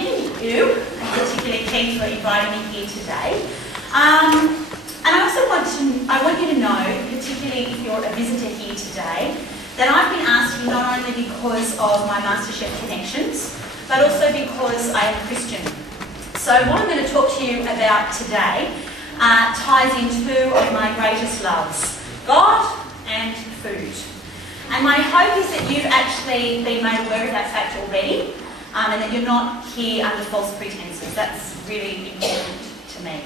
thank you, and particularly Keith, for inviting me here today. And I want you to know, particularly if you're a visitor here today, that I've been asked here not only because of my Masterchef connections, but also because I am Christian. So what I'm going to talk to you about today ties in two of my greatest loves, God and food. And my hope is that you've actually been made aware of that fact already, and that you're not here under false pretenses. That's really important to me.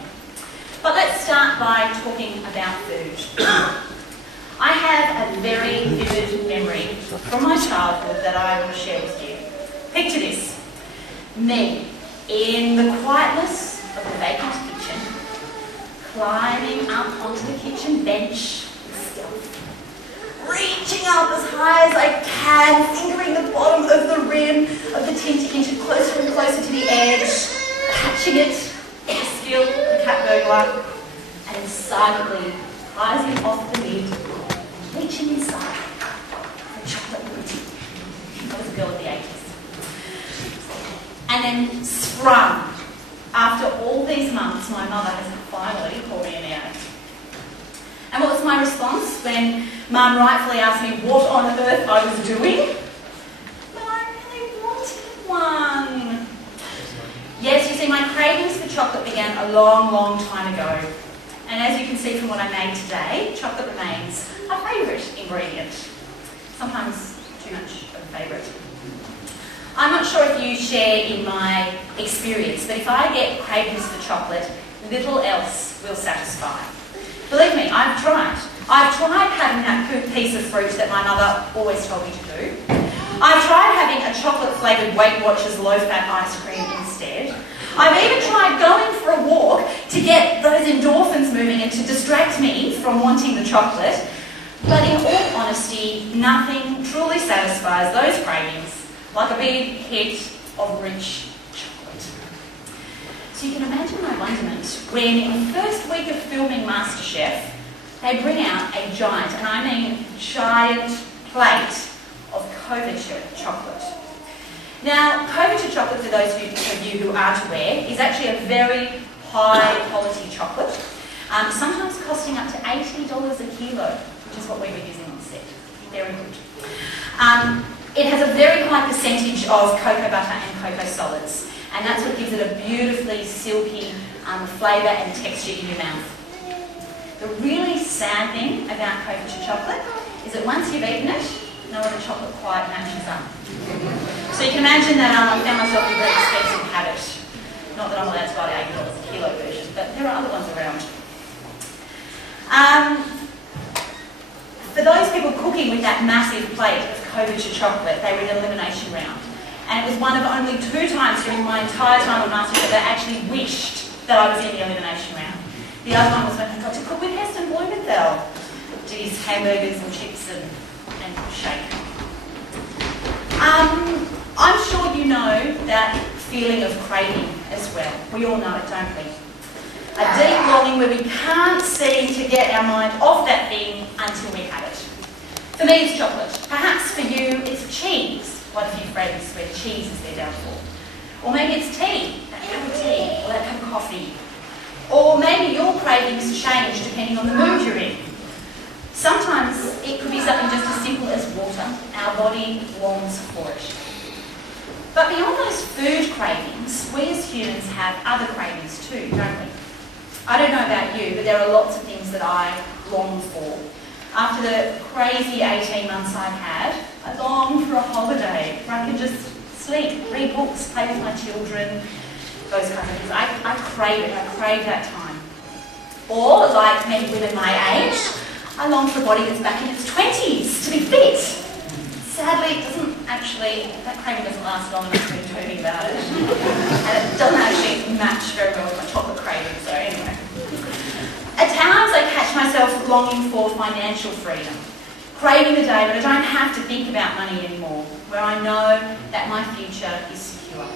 But let's start by talking about food. I have a very vivid memory from my childhood that I want to share with you. Picture this. Me, in the quietness of the vacant kitchen, climbing up onto the kitchen bench with stealth, reaching up as high as I can, fingering the bottom of the rim of the tin to inch it closer and closer to the edge, catching it with the skill of a cat burglar, and then silently rising off the lid, reaching inside for chocolate pudding. I was a girl of the 80s. And then sprung. After all these months, my mother has finally called me an out. And what was my response when Mum rightfully asked me what on earth I was doing? But I really wanted one. Yes, you see, my cravings for chocolate began a long, long time ago. And as you can see from what I made today, chocolate remains a favourite ingredient. Sometimes too much of a favourite. I'm not sure if you share in my experience, but if I get cravings for chocolate, little else will satisfy. Believe me, I've tried. I've tried having that piece of fruit that my mother always told me to do. I've tried having a chocolate-flavoured Weight Watchers low-fat ice cream instead. I've even tried going for a walk to get those endorphins moving and to distract me from wanting the chocolate. But in all honesty, nothing truly satisfies those cravings like a big hit of rich chocolate. So you can imagine my wonderment when in the first week of filming Masterchef, they bring out a giant, and I mean giant, plate of couverture chocolate. Now, couverture chocolate, for those of you who aren't aware, is actually a very high quality chocolate, sometimes costing up to $80 a kilo, which is what we were using on set. Very good. It has a very high percentage of cocoa butter and cocoa solids, and that's what gives it a beautifully silky flavour and texture in your mouth. The really sad thing about couverture chocolate is that once you've eaten it, no other chocolate quite matches up. So you can imagine that I found myself in a very expensive habit. Not that I'm allowed to buy the $80 a kilo version, but there are other ones around. For those people cooking with that massive plate of couverture chocolate, they were in an elimination round. And it was one of only 2 times during my entire time on Masterchef that I actually wished that I was in the elimination round. The other one was when I got to cook with Heston Blumenthal. Did his hamburgers and chips and shake. I'm sure you know that feeling of craving as well. We all know it, don't we? A deep longing where we can't seem to get our mind off that thing until we have it. For me, it's chocolate. Perhaps for you, it's cheese. Quite a few phrases where cheese is their downfall. Or maybe it's tea, that cup of tea, or that cup of coffee. Or maybe your cravings change depending on the mood you're in. Sometimes it could be something just as simple as water. Our body longs for it. But beyond those food cravings, we as humans have other cravings too, don't we? I don't know about you, but there are lots of things that I long for. After the crazy 18 months I've had, I long for a holiday where I can just sleep, read books, play with my children, those kind of things. I crave it. I crave that time. Or, like many women my age, I long for a body that's back in its 20s to be fit. Sadly, it doesn't actually, that craving doesn't last long enough to be talking about it. And it doesn't actually match very well with my chocolate craving, so anyway. At times I catch myself longing for financial freedom, craving the day when I don't have to think about money anymore, where I know that my future is secure.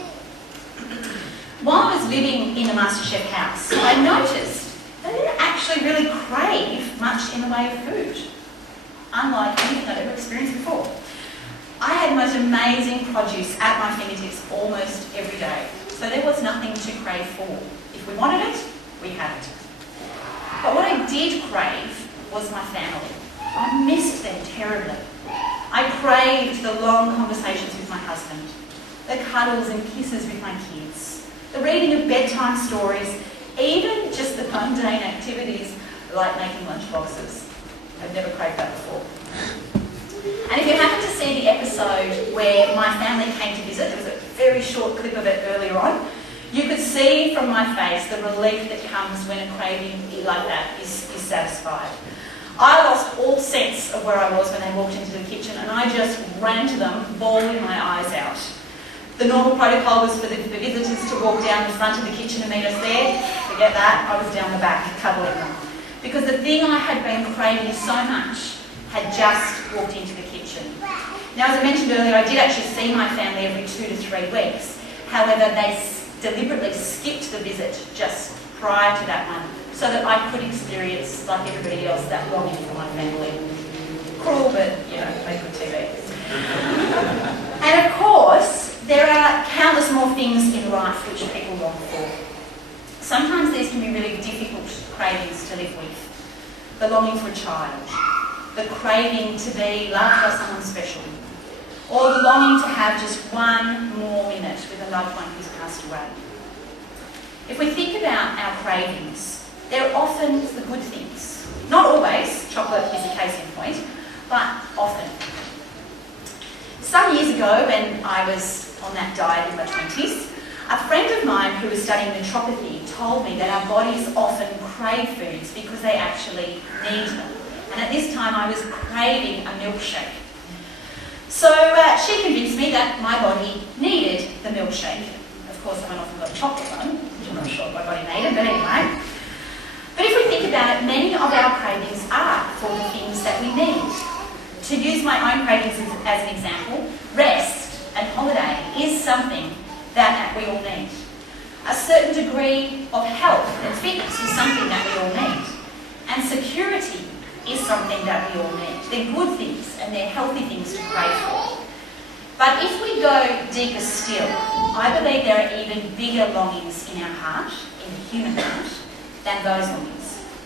While I was living in the Masterchef house, I noticed that I didn't actually really crave much in the way of food, unlike anything I'd ever experienced before. I had the most amazing produce at my fingertips almost every day. So there was nothing to crave for. If we wanted it, we had it. But what I did crave was my family. I missed them terribly. I craved the long conversations with my husband, the cuddles and kisses with my kids, the reading of bedtime stories, even just the mundane activities like making lunchboxes. I've never craved that before. And if you happen to see the episode where my family came to visit, there was a very short clip of it earlier on, you could see from my face the relief that comes when a craving like that is satisfied. I lost all sense of where I was when they walked into the kitchen, and I just ran to them, bawling my eyes out. The normal protocol was for the visitors to walk down the front of the kitchen and meet us there. Forget that, I was down the back cuddling them. Because the thing I had been craving so much had just walked into the kitchen. Now, as I mentioned earlier, I did actually see my family every 2 to 3 weeks. However, they deliberately skipped the visit just prior to that one, so that I could experience, like everybody else, that longing for my family. Cruel, but, you know, make good TV. And of course, there are countless more things in life which people long for. Sometimes these can be really difficult cravings to live with. The longing for a child, the craving to be loved by someone special, or the longing to have just one more minute with a loved one who's passed away. If we think about our cravings, they're often the good things. Not always, chocolate is a case in point, but often. Some years ago, when I was on that diet in my 20s, a friend of mine who was studying naturopathy told me that our bodies often crave foods because they actually need them. And at this time I was craving a milkshake. So she convinced me that my body needed the milkshake. Of course, I went off and got a chocolate one, which I'm not sure what my body needed, but anyway. But if we think about it, many of our cravings are for the things that we need. To use my own cravings as an example, rest and holiday is something that we all need. A certain degree of health and fitness is something that we all need. And security is something that we all need. They're good things and they're healthy things to crave for. But if we go deeper still, I believe there are even bigger longings in our heart, in the human heart, than those longings.